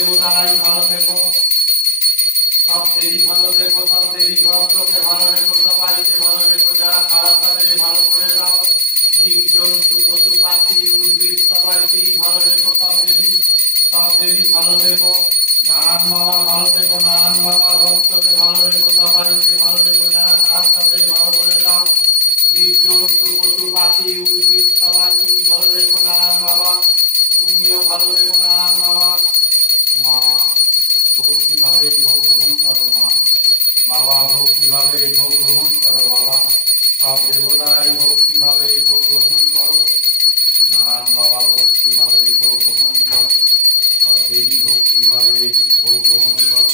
তারাই ভালো থেকো, সব দেবী ভালো থেকো, সব দেবী ভক্তকে ভালো রেখো, সবাইকে ভালো রেখো, যারা খারাপ তাদের ভালো করে দাও। জীব জন্তু পশু পাখি উদ্ভিদ সবাইকেই ভালো রেখো, সব দেবী ভালো থেকো। নারায়ণ বাবা ভালো থেকো, নারায়ণ বাবা ভক্তকে ভালো রেখো, সবাইকে ভালো রেখো, যারা খারাপ তাদের ভালো করে দাও। জীব জন্তু পশু পাখি উদ্ভিদ সবাইকেই ভালো রেখো নারায়ণ বাবা, তুমিও ভালো রেখো নারায়ণ বাবা। মা ভক্তি ভাবে ভোগ গ্রহণ করো, মা বাবা ভক্তি ভাবে ভোগ গ্রহণ করো, বাবা সব দেবতারাই ভক্তি ভাবে ভোগ গ্রহণ করো, নারায়ণ বাবা ভক্তি ভাবে ভোগ গ্রহণ করো, সব দেবী ভক্তি ভাবে ভোগ গ্রহণ করো।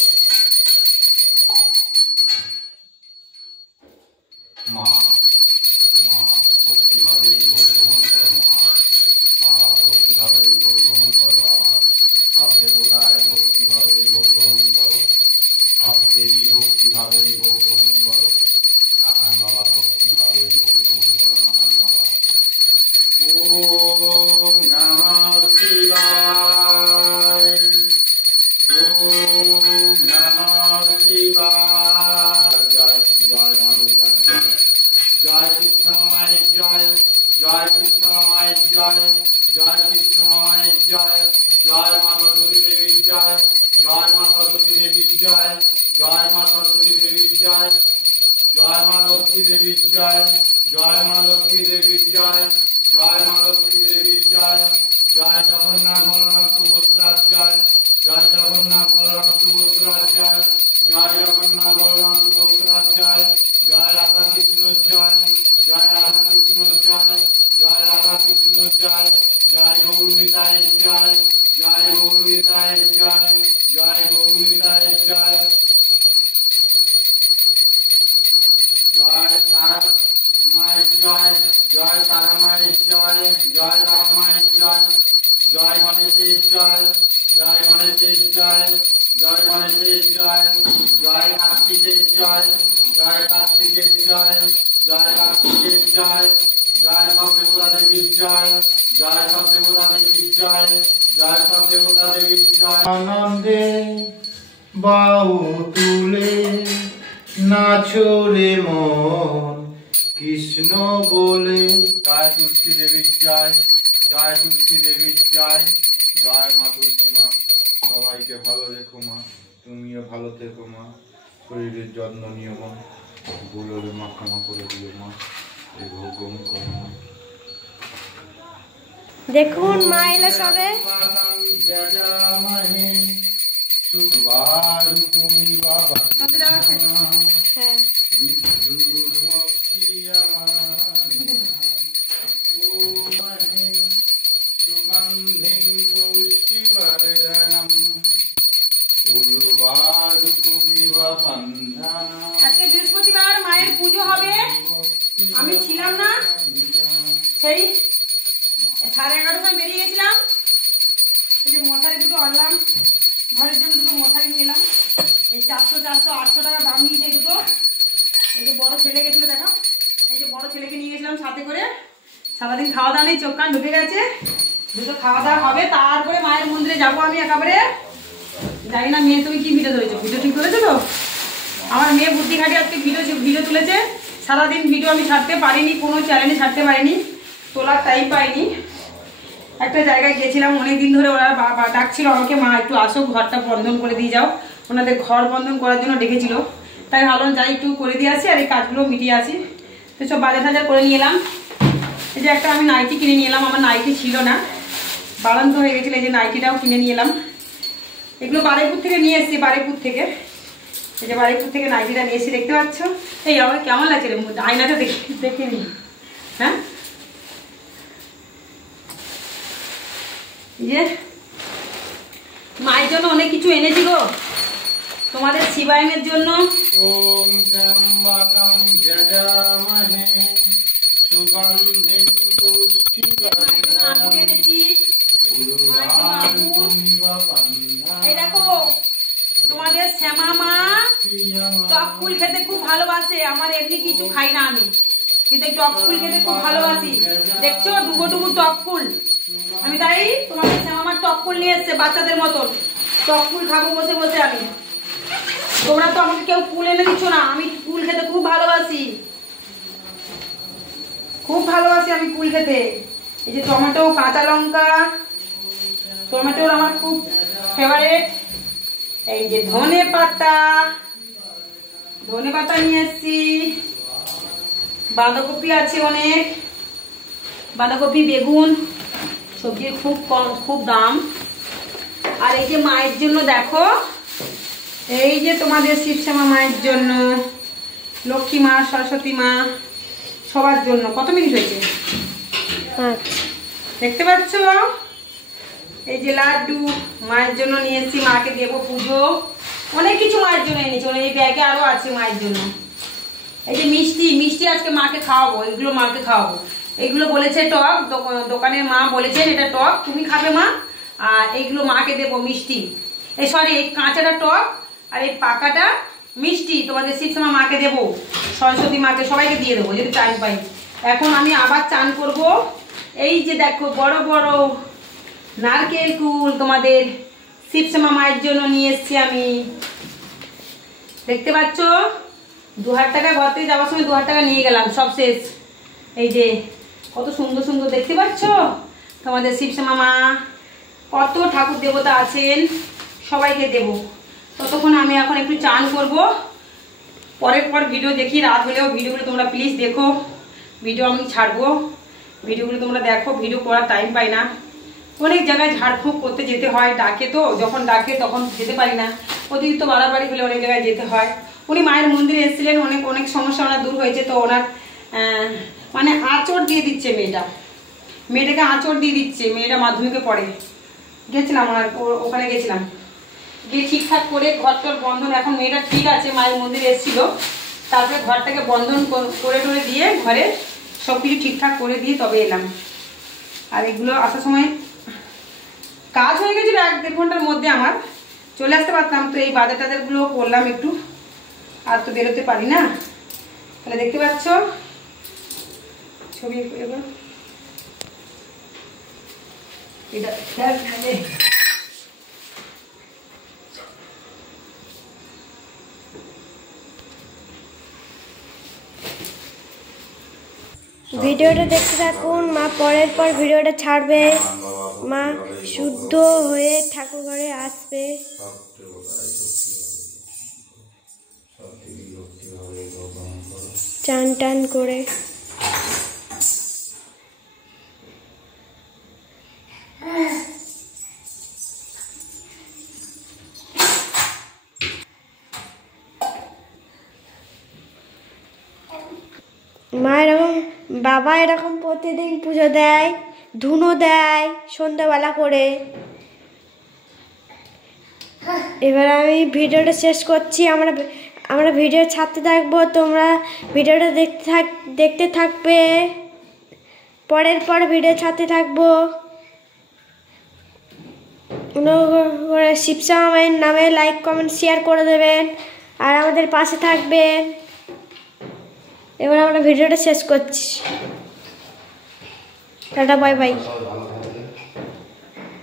মা মা ভক্তি ভাবে ভোগ গ্রহণ করো, মা বাবা ভক্তি ভাবে ভোগ গ্রহণ করো, বাবা সব দেবতায় ভক্তি ভাবে ভোগ গ্রহণ করো, সব দেবী ভক্তি ভাবে ভোগ গ্রহণ করো, নারায়ণ বাবা ভক্তি ভাবে ভোগ গ্রহণ করো, নারায়ণ বাবা। ওম নমঃ শিবায়, ওম নমঃ শিবায়। জয় জয় মা দুর্গা জয়, জয় কৃষ্ণ মায়ের জয়, জয় কৃষ্ণ মায়ের জয়, জয় কৃষ্ণ মায়ের জয়, জয় মা সরস্বতী দেবীর জয়, জয় মা সরস্বতী দেবীর জয়, জয় মা সরস্বতী দেবীর জয়, জয় মা লক্ষ্মী দেবীর জয়, জয় মা লক্ষ্মী দেবীর জয়, জয় মা লক্ষ্মী দেবীর জয়, জয় জগন্নাথ বলরাম সুভদ্রার জয়, জয় জগন্নাথ বলরাম সুভদ্রার জয়, জয় জগন্নাথ বলরাম সুভদ্রার জয়, জয় রাধা কৃষ্ণর জয়, জয় রাধা কৃষ্ণর জয়, জয় রাধা কৃষ্ণর জয়, জয় গৌর নিতাইয়ের জয়, জয় গৌর নিতাইয়ের জয়, জয় গৌর নিতাইয়ের জয়, জয় তারা মায়ের জয়, জয় তারা মায়ের জয়, জয় তারা মায়ের জয়, জয় গণেশের জয়, জয় গণেশের জয়, জয় গণেশের জয়, জয় কার্তিকের জয়, জয় কার্তিকের জয়, জয় কার্তিকের জয়, জয় সব দেবতা দেবীর জয়, জয় সব দেবতা দেবীর জয়, জয় সব দেবতা দেবীর জয়। আনন্দে বাউ তুলে নাচো রে মন কৃষ্ণ বলে। জয় তুলসী দেবীর জয়, জয় তুলসী দেবীর জয়, জয় মা তুলসী মা, সবাইকে ভালো রেখো মা, তুমিও ভালো থেকো মা, শরীরের যত্ন নিও মা, ভুলরে মা ক্ষমা করে দিও মা, এই ভোগ গ্রহণ করো মা। দেখুন মা এলো সবে। হ্যাঁ আজকে বৃহস্পতিবার মায়ের পুজো হবে, আমি ছিলাম না, সেই 11:30 বেরিয়ে গেছিলাম। এই যে মশারি দুটো আনলাম, ঘরের জন্য দুটো মশারি নিয়ে এলাম, এই 400-800 টাকা দাম নিয়েছে এই দুটো। এই যে বড় ছেলে গেছিল, দেখো এই যে বড় ছেলেকে নিয়ে গেছিলাম সাথে করে, সারাদিন খাওয়া দাওয়া নেই, চোখ কান ঢুকে গেছে, দুটো খাওয়া দাওয়া হবে, তারপরে মায়ের মন্দিরে যাবো আমি একেবারে। জানি না মেয়ে তুমি কি ভিডিও ধরেছো, ভিডিও ঠিক করেছো তো? আমার মেয়ে বুদ্ধি খাটিয়ে আজকে ভিডিও তুলেছে, সারাদিন ভিডিও আমি ছাড়তে পারিনি, কোনো চ্যানেলে ছাড়তে পারিনি, তোলার টাইম পাইনি। একটা জায়গায় গেছিলাম অনেকদিন ধরে, ওরা ডাকছিল আমাকে, মা একটু আসো ঘরটা বন্ধন করে দিয়ে যাও, ওনাদের ঘর বন্ধন করার জন্য ডেকেছিল, তাই ভাবলাম যাই একটু করে দিয়ে আসি আর এই কাজগুলো মিটিয়ে আসি। তো সব বাজার টাজার করে নিয়ে এলাম। এই যে একটা আমি নাইটি কিনে নিয়ে এলাম, আমার নাইটি ছিল না, বাড়ন্ত হয়ে গেছিল, এই যে নাইটিটাও কিনে নিয়ে এলাম। এগুলো বারুইপুর থেকে নিয়ে এসেছি, বারুইপুর থেকে, এই যে বারুইপুর থেকে নাইটিটা নিয়ে এসেছি, দেখতে পাচ্ছ। এই আমার কেমন লাগছে রে, আয়নাটা দেখে নি। হ্যাঁ যে মায়ের জন্য অনেক কিছু এনেছি গো, তোমাদের শিবায়নের জন্য। ওম ত্র্যম্বকং যজামহে সুগন্ধিং পুষ্টিবর্ধনং এই দেখো তোমাদের শ্যামা মা টক ফুল খেতে খুব ভালোবাসে, আমার এমনি কিছু খাই না আমি, কিন্তু টক ফুল খেতে খুব ভালোবাসি। দেখছো ডুবো ডুবো টক ফুল, আমি তাই তোমাদের শ্যামা মা টক ফুল নিয়ে এসছে বাচ্চাদের মতন, টক কুল খাবো বসে বসে আমি। তোমরা তো আমাকে কেউ কুল এনে দিচ্ছ না। আমি কুল খেতে খুব ভালোবাসি, খুব ভালোবাসি আমি কুল খেতে। এই যে টমেটো, কাঁচা লঙ্কা, টমেটোর আমার খুব ফেভারিট। এই যে ধনে পাতা নিয়ে এসছি। বাঁধাকপি আছে অনেক, বাঁধাকপি, বেগুন, সবজির খুব দাম। আর এই যে মায়ের জন্য দেখো, এই যে তোমাদের শিবশ্যামা মায়ের জন্য, লক্ষ্মী মা, সরস্বতী মা, সবার জন্য কত মিনিট হয়েছে দেখতে পাচ্ছ? এই যে লাড্ডু মায়ের জন্য নিয়ে এসছি, মাকে দেবো পুজো। অনেক কিছু মায়ের জন্য এনেছি, এই ব্যাগে আরো আছে মায়ের জন্য। এই যে মিষ্টি আজকে মাকে খাওয়াবো, এগুলো মাকে খাওয়াবো। এগুলো বলেছে টক, দোকানের মা বলেছেন এটা টক, তুমি খাবে মা। আর এইগুলো মাকে দেবো মিষ্টি। এই কাঁচাটা টক আর এই পাকাটা মিষ্টি তোমাদের শিবশ্যামা মাকে দেবো, সরস্বতী মাকে, সবাইকে দিয়ে দেবো যদি টাইম পাই। এখন আমি আবার চান করব। এই যে দেখো বড় বড় নারকেল কুল তোমাদের শিবশ্যামা মায়ের জন্য নিয়ে এসছি আমি, দেখতে পাচ্ছ? 2000 টাকা ঘর থেকে যাওয়ার সময় 2000 টাকা নিয়ে গেলাম, সব শেষ। এই যে কত সুন্দর সুন্দর দেখতে পাচ্ছ তোমাদের শিবশ্যামা মা। কত ঠাকুর দেবতা আছেন, সবাইকে দেব। ততক্ষণ আমি এখন একটু চান করব, পর ভিডিও দেখি। রাত হলেও ভিডিওগুলো তোমরা প্লিজ দেখো, ভিডিও আমি ছাড়বো, ভিডিওগুলো তোমরা দেখো। ভিডিও করার টাইম পাই না, অনেক জায়গায় ঝাড়ফুঁক করতে যেতে হয়, ডাকে তো, যখন ডাকে তখন যেতে পারি না। অতিরিক্ত বাড়াবাড়ি হলে অনেক জায়গায় যেতে হয়। উনি মায়ের মন্দিরে এসেছিলেন, অনেক সমস্যা ওনার দূর হয়েছে। তো ওনার মানে আঁচড় দিয়ে দিচ্ছে মেয়েটাকে আঁচড় দিয়ে দিচ্ছে। মেয়েটা মাধ্যমিকে পড়ে, গেছিলাম ওখানে গেছিলাম, গিয়ে ঠিকঠাক করে ঘরটার বন্ধন। এখন মেয়েটা ঠিক আছে, মায়ের মন্দিরে এসেছিল, তারপরে ঘরটাকে বন্ধন করে দিয়ে ঘরে সব কিছু ঠিকঠাক করে দিয়ে তবে এলাম। আর এগুলো আসার সময় কাজ হয়ে গেছিল 1-1.5 ঘন্টার মধ্যে, আমার চলে আসতে পারতাম। তো এই বাজার টাজারগুলো করলাম একটু, আর তো বেরোতে পারি না। তাহলে দেখতে পাচ্ছ ছবি, এবার এটা ভিডিওটা দেখতে থাকুন। মা পরের পর ভিডিওটা ছাড়বে, মা শুদ্ধ হয়ে ঠাকুর ঘরে আসবে। চান টান করে মা এরকম, বাবা এরকম প্রতিদিন পুজো দেয়, ধুনো দেয় সন্ধ্যাবেলা করে। এবার আমি ভিডিওটা শেষ করছি। আমরা ভিডিও ছাড়তে থাকবো, তোমরা ভিডিওটা দেখতে থাকবে। পরের পর ভিডিও ছাড়তে থাকবো। শিবশ্যামা মায়ের নামে লাইক কমেন্ট শেয়ার করে দেবেন, আর আমাদের পাশে থাকবেন। এবার আমরা ভিডিওটা শেষ করছি। Tata, bye bye.